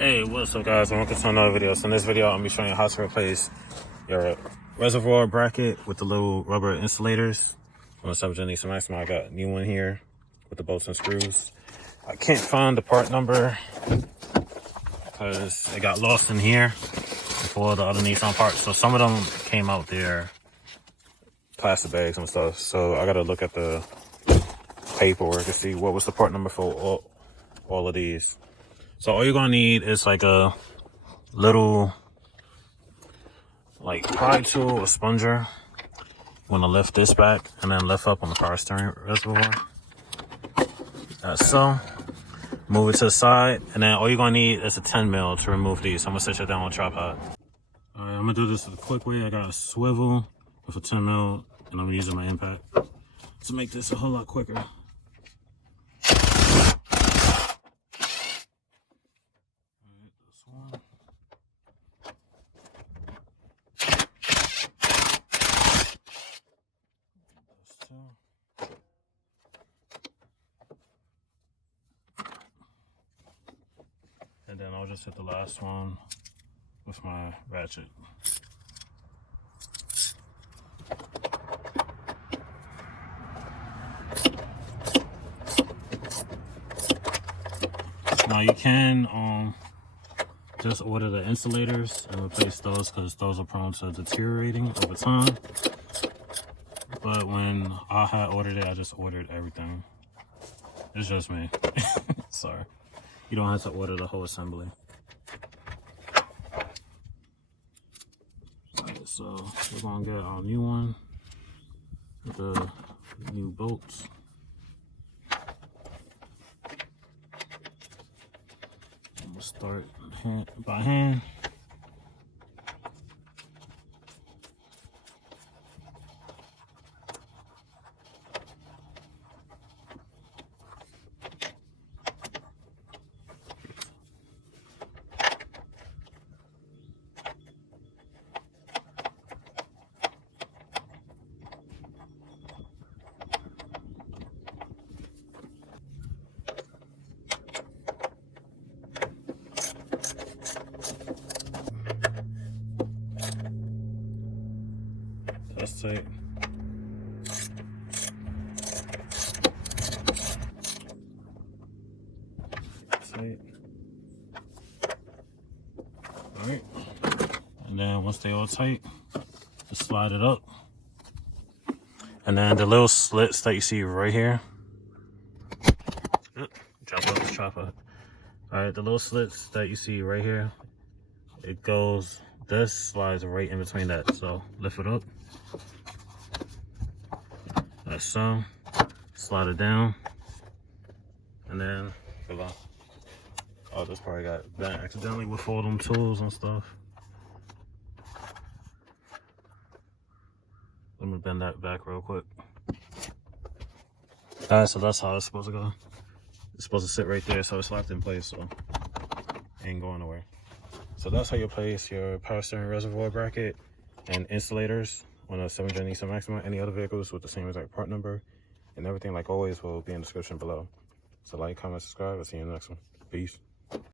Hey, what's up guys, and welcome to another video. So in this video, I'm gonna be showing you how to replace your reservoir bracket with the little rubber insulators. On the subject of Nissan Maxima, I got a new one here with the bolts and screws. I can't find the part number because it got lost in here before the other Nissan parts. So some of them came out there, plastic bags and stuff. So I gotta look at the paperwork to see what was the part number for all of these. So all you're gonna need is like a little pry tool or sponger. You wanna lift this back and then lift up on the power steering reservoir. That's so. Move it to the side, and then all you're gonna need is a 10 mil to remove these. So I'm gonna set you down on a tripod. All right, I'm gonna do this the quick way. I got a swivel with a 10 mil, and I'm using my impact to make this a whole lot quicker. And then I'll just hit the last one with my ratchet. Now you can just order the insulators and replace those because those are prone to deteriorating over time. But when I had ordered it, I just ordered everything. It's just me. Sorry. You don't have to order the whole assembly. Alright, so we're gonna get our new one with the new bolts. I'm gonna start by hand. That's tight. Tight. Alright. And then once they all tight, just slide it up. And then the little slits that you see right here. Drop up the tripod. Alright, the little slits that you see right here, it goes, this slides right in between that. So lift it up. That's so. Slide it down. And then, oh, this probably got bent accidentally with all them tools and stuff. Let me bend that back real quick. Alright, so that's how it's supposed to go. It's supposed to sit right there, so it's locked in place, so it ain't going nowhere. So that's how you place your power steering reservoir bracket and insulators on a 7-gen Nissan Maxima. Any other vehicles with the same exact part number and everything, like always, will be in the description below. So like, comment, subscribe. I'll see you in the next one. Peace.